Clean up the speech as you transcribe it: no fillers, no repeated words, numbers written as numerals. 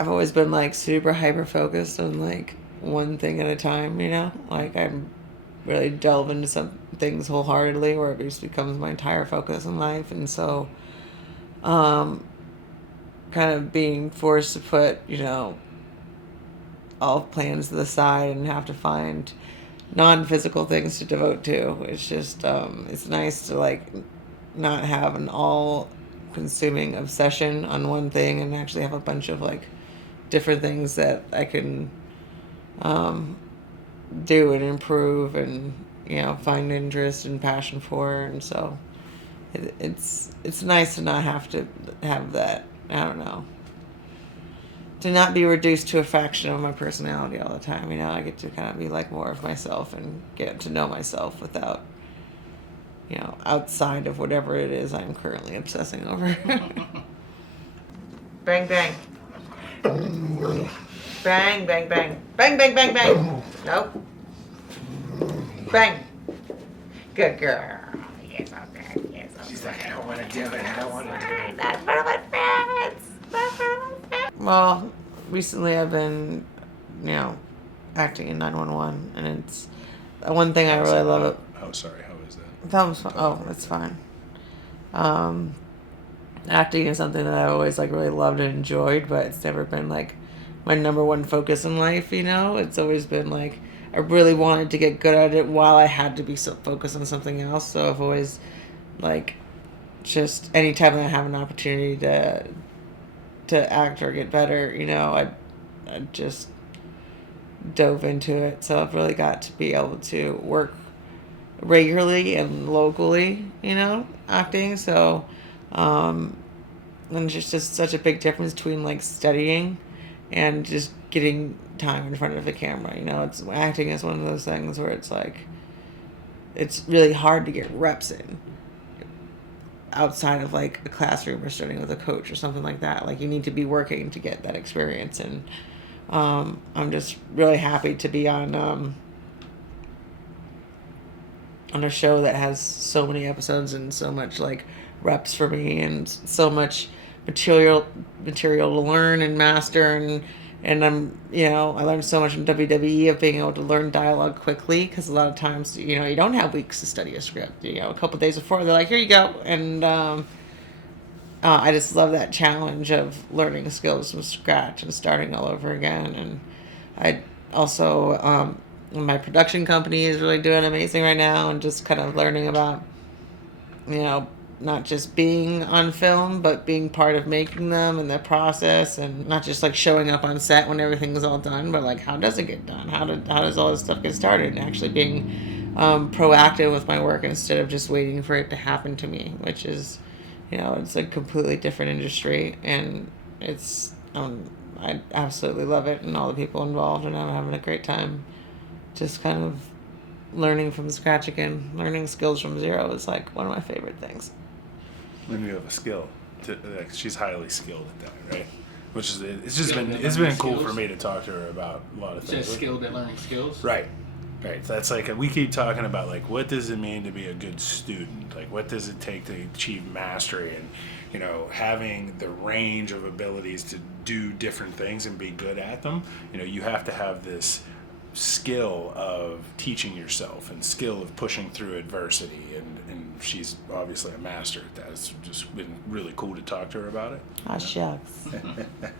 I've always been like super hyper focused on like one thing at a time, you know? Like I'm really delve into some things wholeheartedly where it just becomes my entire focus in life. And so um kind of being forced to put, you know, all plans to the side and have to find non-physical things to devote to. It's just it's nice to like not have an all consuming obsession on one thing and actually have a bunch of like different things that I can um, do and improve and, you know, find interest and passion for. And so it's nice to not have to have that, I don't know, to not be reduced to a fraction of my personality all the time. You know, I get to kind of be like more of myself and get to know myself without, you know, outside of whatever it is I'm currently obsessing over. Bang, bang. Bang, bang, bang. Bang, bang, bang, bang. Nope. Bang. Good girl. Yes, okay. Yes, okay. She's like, I don't want to do it. I don't want to do it. That's one of my favorites. That's one of my favorites. Well, recently I've been, you know, acting in 911, and it's one thing I really love. Oh, sorry. How is that? That was fun. Oh, it's fine. Acting is something that I've always like really loved and enjoyed, but it's never been like my number one focus in life. You know, it's always been like I really wanted to get good at it while I had to be so focused on something else. So I've always like just anytime that I have an opportunity to act or get better, you know, I just dove into it. So I've really got to be able to work regularly and locally, you know, acting. So and there's just such a big difference between like studying and just getting time in front of the camera. You know, it's acting is one of those things where it's like it's really hard to get reps in outside of like a classroom or studying with a coach or something like that. Like you need to be working to get that experience. And I'm just really happy to be on a show that has so many episodes and so much like reps for me and so much material to learn and master. And I'm, you know, I learned so much in WWE of being able to learn dialogue quickly, because a lot of times, you know, you don't have weeks to study a script. You know, a couple of days before they're like, here you go. And I just love that challenge of learning skills from scratch and starting all over again. And I also my production company is really doing amazing right now, and just kind of learning about, you know, not just being on film, but being part of making them and the process, and not just like showing up on set when everything's all done, but like how does it get done? How does all this stuff get started? And actually being proactive with my work instead of just waiting for it to happen to me, which is, you know, it's a completely different industry, and it's I absolutely love it and all the people involved, and I'm having a great time just kind of learning from scratch again. Learning skills from zero is like one of my favorite things. When you have a skill, like she's highly skilled at that, right? Which is it's been cool for me to talk to her about a lot of things. Just skilled at learning skills. Right. That's like we keep talking about like what does it mean to be a good student? Like what does it take to achieve mastery, and you know, having the range of abilities to do different things and be good at them. You know, you have to have this skill of teaching yourself and skill of pushing through adversity, and she's obviously a master at that. It's just been really cool to talk to her about it. Ah, shucks.